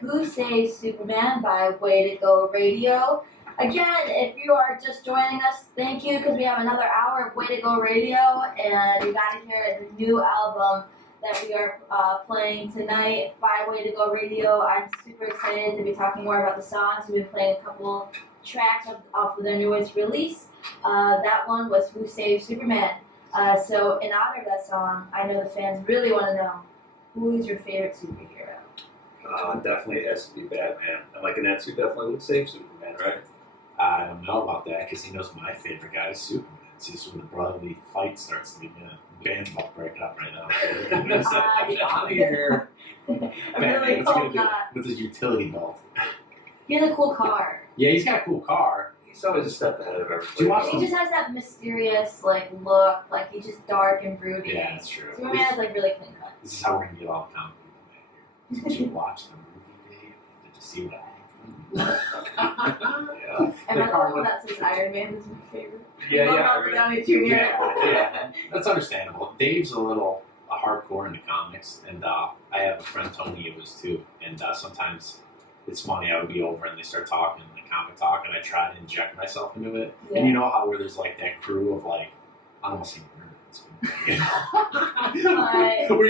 Who Saved Superman by Way to Go Radio. Again, if you are just joining us, thank you, because we have another hour of Way to Go Radio, and you got to hear the new album that we are playing tonight by Way to Go Radio. I'm super excited to be talking more about the songs. We've been playing a couple tracks off of their newest release. That one was Who Saved Superman. So in honor of that song, I know the fans really want to know, who is your favorite superhero? Definitely it has to be Batman. And like Anetsu definitely would save Superman, right? I don't know about that because he knows my favorite guy is Superman. See, when the brotherly fight starts to begin, the band's about to break up right now. I here. really hope not. With his utility belt. He has a cool car. Yeah, he's got a cool car. He's always a step ahead of everybody. He just has that mysterious look, like he's just dark and brooding. Yeah, that's true. Superman is really clean cut. This is how we're gonna get all the comic people mad here. Did you watch the movie, Dave? Did you see what happened? Yeah. And I love that says Iron Man is my favorite. Yeah, Robert Downey Jr. Yeah, that's understandable. Dave's a little hardcore into comics, and I have a friend Tony who is too. And sometimes it's funny. I would be over and they start talking like comic talk, and I try to inject myself into it. Yeah. And you know how where there's like that crew of like I don't want to say nerds. Where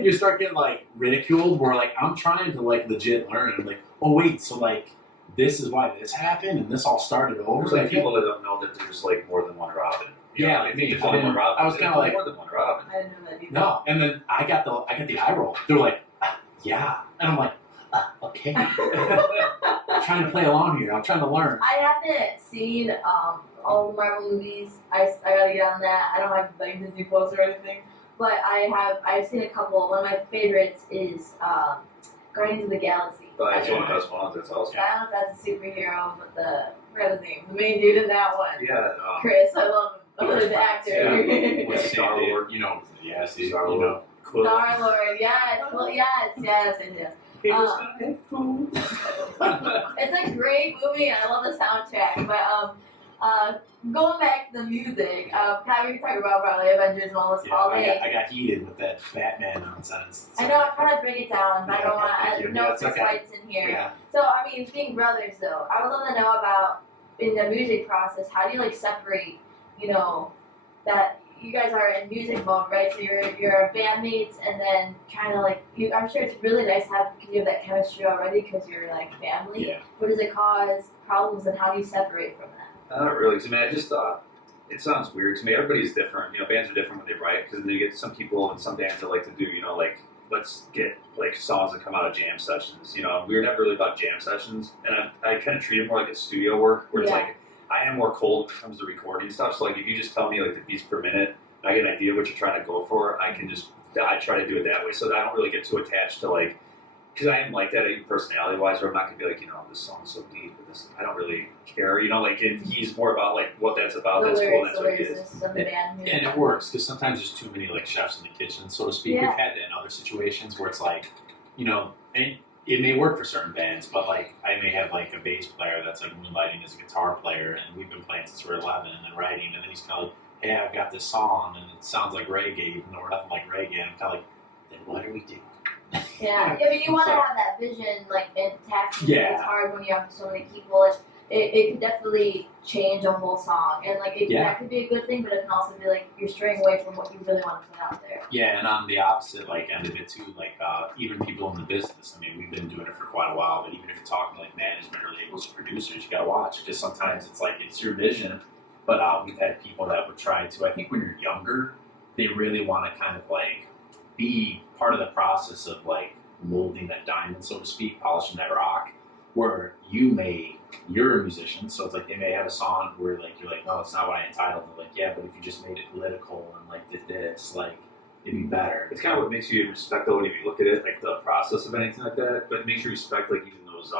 you start getting like ridiculed. Where like I'm trying to like legit learn. And I'm like, oh wait, so like this is why this happened, and this all started over. There's like people that don't know that there's like more than one Robin. Yeah, like me. I was kind of like more than one Robin. I didn't know that either. No, and then I got the eye roll. They're like, yeah, and I'm like, okay. I'm trying to play along here. I'm trying to learn. I haven't seen all the Marvel movies. I gotta get on that. I don't have like Disney Plus or anything, but I've seen a couple. One of my favorites is Guardians of the Galaxy. Oh, that's one of the best ones. That's awesome. I don't know if that's a superhero, but I forgot his name. The main dude in that one. Yeah. Chris, I love him. I love the actor. Yeah. With Star-Lord. You know, yes, Star-Lord. Star-Lord, yes, well, yes. It's a great movie, and I love the soundtrack. But going back to the music, kind of talking about probably Avengers and all this holiday. I got heated with that Batman nonsense. I know, I'm trying to bring it down, but I don't want no fist fights in here. Yeah. So, I mean, being brothers, though, I would love to know about, in the music process, how do you, separate, that you guys are in music mode, right? So you're bandmates, and then trying to, I'm sure it's really nice to have, because you have that chemistry already, because you're, family. Yeah. But does it cause problems, and how do you separate from that? Not really. I mean, I just thought it sounds weird to me. Everybody's different. Bands are different when they write, because then you get some people and some bands that like to do, let's get songs that come out of jam sessions. We were never really about jam sessions, and I kind of treat it more like a studio work, where it's I am more cold when it comes to recording stuff. So if you just tell me the beats per minute, I get an idea what you're trying to go for. I try to do it that way, so that I don't really get too attached to because I am like that, even personality-wise, where I'm not gonna be this song's so deep, and this I don't really care, and he's more about what that's about. That's cool. That's what he is. And it works because sometimes there's too many chefs in the kitchen, so to speak. Yeah. We've had that in other situations where it's and it may work for certain bands, but I may have a bass player that's moonlighting as a guitar player, and we've been playing since we're 11 and writing, and then he's kind of hey, I've got this song and it sounds like reggae, even though we're nothing like reggae. And I'm kind of then what are we doing? Yeah, I mean, you want to have that vision intact. Yeah. It's hard when you have so many people. It could definitely change a whole song, and that could be a good thing, but it can also be you're straying away from what you really want to put out there. Yeah, and on the opposite end of it too, even people in the business. I mean, we've been doing it for quite a while, but even if you're talking management or labels, producers, you gotta watch. Because sometimes it's it's your vision, but we've had people that would try to. I think when you're younger, they really want to kind of be part of the process of molding that diamond, so to speak, polishing that rock. Where you're a musician, so it's they may have a song where you're no, it's not what I entitled. And yeah, but if you just made it political and did this, it'd be better. It's kind of what makes you respect when you look at it, the process of anything like that. But it makes you respect even those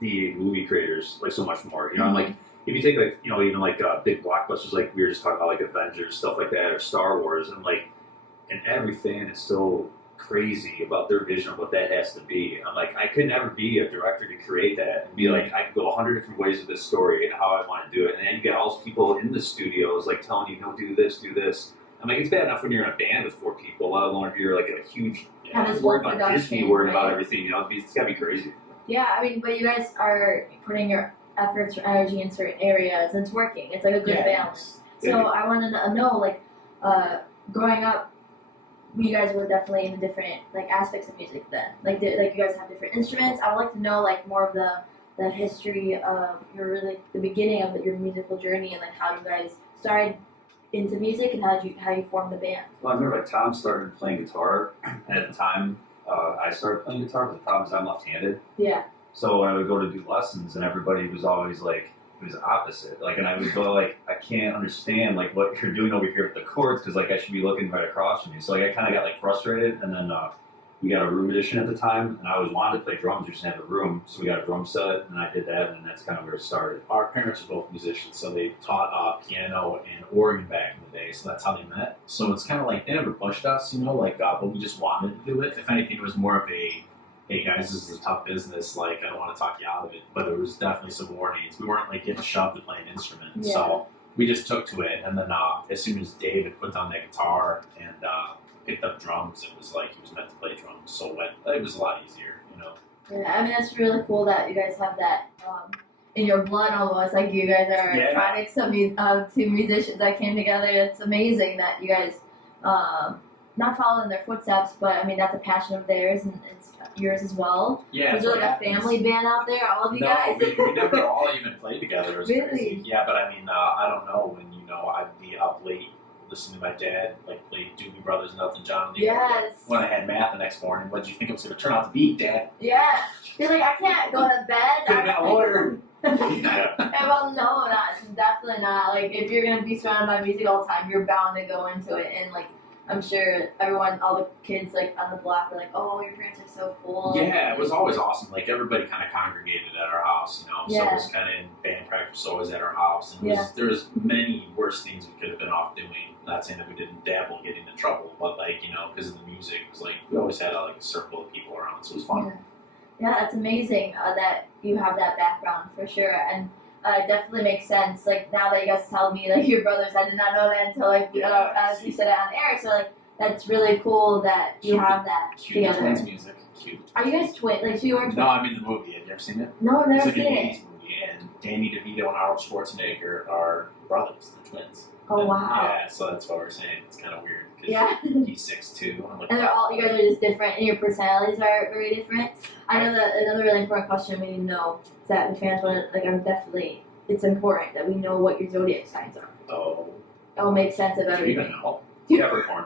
the movie creators so much more. Mm-hmm. If you take even big blockbusters we were just talking about Avengers, stuff like that, or Star Wars, and every fan is so crazy about their vision of what that has to be. I'm I could never be a director to create that and be I could go 100 different ways with this story and how I want to do it. And then you get all these people in the studios telling you, no, do this, do this. I'm it's bad enough when you're in a band with 4 people, let alone if you're in a huge have this Worried whole about production. Disney, worried right? about everything. You know, it's gotta be crazy. Yeah, I mean, but you guys are putting your efforts or energy in certain areas, and it's working. It's like a good balance. So I want to know, like, growing up, you guys were definitely in different like aspects of music then. Like you guys have different instruments. I would like to know like more of the history of the beginning of your musical journey and like how you guys started into music and how you formed the band. Well, I remember like Tom started playing guitar, and at the time I started playing guitar, but the problem is I'm left-handed. Yeah. So I would go to do lessons, and everybody was always like, it was opposite. Like, and I would go like, I can't understand like what you're doing over here with the chords because like I should be looking right across from you. So like I kind of got like frustrated, and then we got a room musician at the time, and I always wanted to play drums, we just didn't have a room, so we got a drum set, and I did that, and that's kind of where it started. Our parents are both musicians, so they taught piano and organ back in the day, so that's how they met. So it's kind of like they never pushed us, you know, like, but we just wanted to do it. If anything, it was more of a, hey guys, this is a tough business, like, I don't want to talk you out of it, but there was definitely some warnings. We weren't like getting shoved to play an instrument, Yeah. so we just took to it, and then as soon as David put down that guitar and picked up drums, it was like he was meant to play drums, so it was a lot easier, you know. Yeah, I mean that's really cool that you guys have that in your blood almost. Like you guys are products of two musicians that came together. It's amazing that you guys not follow in their footsteps, but I mean that's a passion of theirs and it's yours as well. Yeah, is there like a family band out there? All of you guys? No, we never all even played together. It was Really? crazy. Yeah, but I mean, I don't know when I'd be up late listening to my dad like play Doobie Brothers and Elton John. Yes. When I had math the next morning, what did you think it was going to turn out to be, Dad? Yeah. You're like I can't go to bed. Could have been a lawyer. Yeah. Well, no, definitely not. Like if you're gonna be surrounded by music all the time, you're bound to go into it and like. I'm sure all the kids like on the block were like, "Oh, your parents are so cool." Yeah, it was always awesome. Like everybody kind of congregated at our house, you know. Yeah. So it was kind of in band practice, always at our house. And there was many worse things we could have been off doing. Not saying that we didn't dabble and get into trouble, but like because of the music, it was like we always had like a circle of people around, so it was fun. Yeah, that's amazing that you have that background for sure, and it definitely makes sense. Like now that you guys tell me like your brothers, I did not know that until like as you said it on air. So like that's really cool that you have that together. Twins music. Cute. Are you guys twins? Like so you are twins? No, I mean the movie. Have you ever seen it? No, I've never it's like seen an it. 80s movie, and Danny DeVito and Arnold Schwarzenegger are brothers. They're twins. Oh and, wow. Yeah, so that's what we're saying. It's kind of weird. Yeah. He's 6'2". I'm like, And you guys are just different, and your personalities are very different. I know that another really important question we need to know is that the fans want to, it's important that we know what your zodiac signs are. oh, It will make sense of do you everything. even know? Capricorn.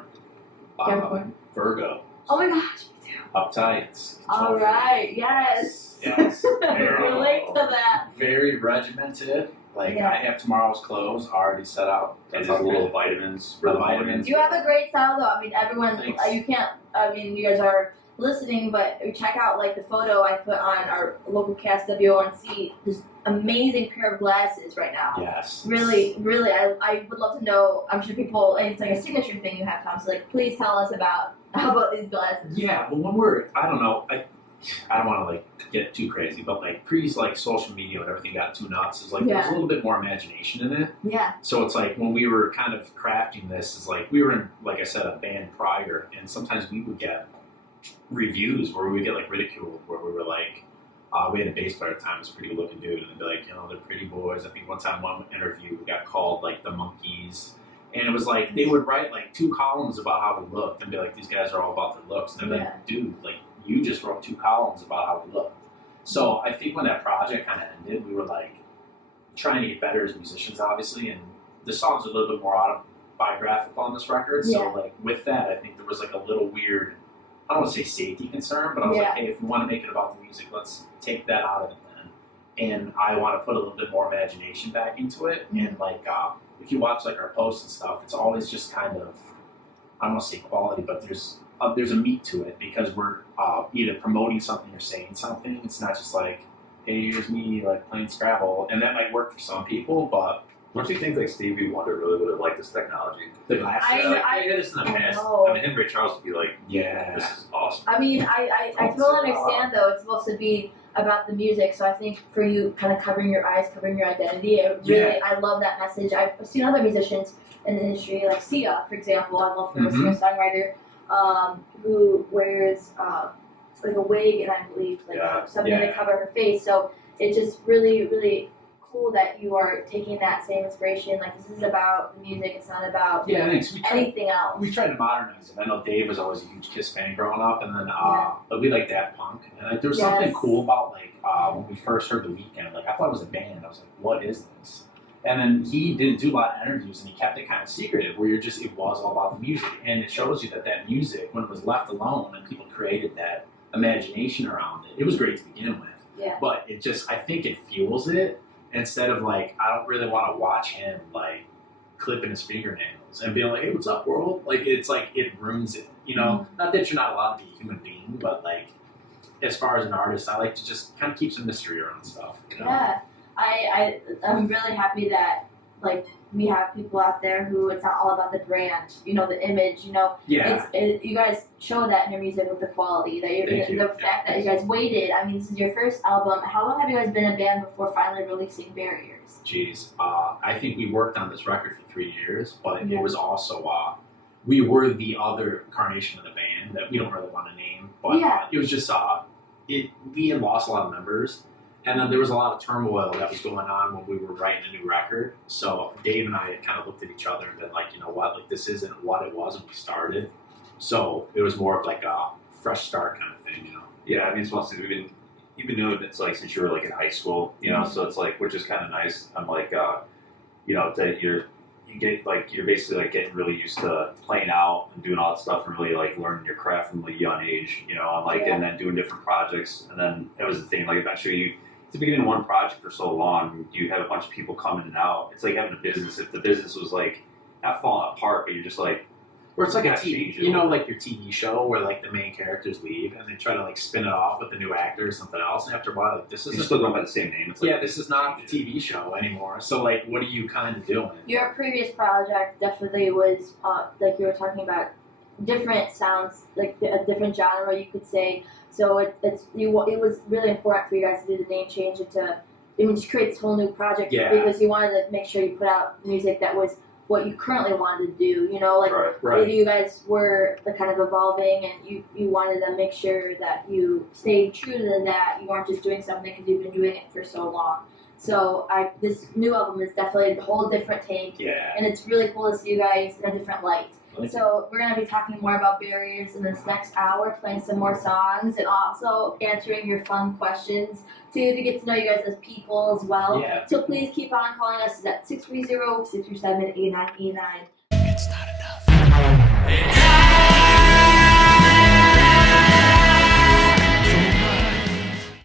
Capricorn. Virgo. Oh my gosh, me too. Uptight. All right, yes. Yes. I can relate to that. Very regimented. Like Yeah. I have tomorrow's clothes already set out. And his little vitamins. The vitamins. You have a great style though. I mean, everyone, Thanks. you can't, you guys are listening, but check out like the photo I put on our local cast WONC. This amazing pair of glasses right now. Yes. Really, really, I would love to know. I'm sure people, it's like a signature thing you have, Tom. So like, please tell us about these glasses. Yeah, but when we're, I don't know, I don't want to like get too crazy, but like like social media and everything got too nuts. It's like there's a little bit more imagination in it. Yeah. So it's like when we were kind of crafting this, is like we were in, like I said, a band prior, and sometimes we would get reviews where we would get like ridiculed, where we were like, we had a bass player at the time, was a pretty good looking dude, and they'd be like, they're pretty boys. I think one time, one interview, we got called like the monkeys. And it was like, they would write like 2 columns about how we looked and be like, these guys are all about their looks. And they're like, dude, like, you just wrote 2 columns about how we looked. So I think when that project kind of ended, we were like trying to get better as musicians, obviously. And the songs are a little bit more autobiographical on this record. So like with that, I think there was like a little weird, I don't want to say safety concern, but I was like, hey, if we want to make it about the music, let's take that out of it then. And I want to put a little bit more imagination back into it. And like, if you watch like our posts and stuff, it's always just kind of, I don't want to say quality, but there's a meat to it because we're either promoting something or saying something. It's not just like, hey, here's me like playing Scrabble, and that might work for some people, but don't you think like Stevie Wonder really would have liked this technology? the glasses. I had this in the past. know. I mean, him and Ray Charles would be like, Yeah. this is awesome. I mean, I totally understand though. It's supposed to be about the music, so I think for you, kind of covering your eyes, covering your identity, it really, I love that message. I've seen other musicians in the industry, like Sia, for example. I love her, a singer-songwriter. who wears like a wig and I believe like something to cover her face. So it's just really, really cool that you are taking that same inspiration. Like this is about the music. It's not about anything else. We try to modernize it. I know Dave was always a huge Kiss fan growing up, and then but we like Daft Punk. And like, there was something cool about like when we first heard The Weeknd. Like I thought it was a band. I was like, what is this? And then he didn't do a lot of interviews, and he kept it kind of secretive, where it was all about the music. And it shows you that music, when it was left alone and people created that imagination around it, it was great to begin with. Yeah. But it just, I think it fuels it, instead of like, I don't really want to watch him like clipping his fingernails and being like, hey, what's up, world? Like, it's like, it ruins it, you know? Not that you're not allowed to be a human being, but like, as far as an artist, I like to just kind of keep some mystery around stuff, you know? Yeah. I'm really happy that like we have people out there who it's not all about the brand, you know, the image, you know. Yeah. You guys show that in your music with the quality that the fact that you guys waited. I mean, this is your first album. How long have you guys been a band before finally releasing Barriers? Jeez, I think we worked on this record for 3 years, but it was also we were the other incarnation of the band that we don't really want to name, but it was just we had lost a lot of members. And then there was a lot of turmoil that was going on when we were writing a new record. So Dave and I had kind of looked at each other and been like, you know what, like this isn't what it was when we started. So it was more of like a fresh start kind of thing, you know. Yeah, I mean, it's one of those things you've been doing it like since you were like in high school, you know. So it's like, which is kind of nice. I'm like, you know, that you're basically like getting really used to playing out and doing all that stuff and really like learning your craft from a young age, you know, and like and then doing different projects. And then it was the thing, like eventually at the beginning of one project for so long, you have a bunch of people coming in and out. It's like having a business. If the business was like not falling apart, but you're just like, or it's like a TV, you know, like your TV show where like the main characters leave and they try to like spin it off with a new actor or something else. And after a while, like this is still going by the same name. It's like, this is not the TV show anymore. So like, what are you kind of doing? Your previous project definitely was like you were talking about different sounds, like a different genre, you could say. So it was really important for you guys to do the name change just create this whole new project because you wanted to make sure you put out music that was what you currently wanted to do, you know, like you guys were kind of evolving and you wanted to make sure that you stayed true to that. You weren't just doing something because you've been doing it for so long. So this new album is definitely a whole different take, and it's really cool to see you guys in a different light. So we're going to be talking more about Barriers in this next hour, playing some more songs, and also answering your fun questions to get to know you guys as people as well. So please keep on calling us at 630-637-8989. It's not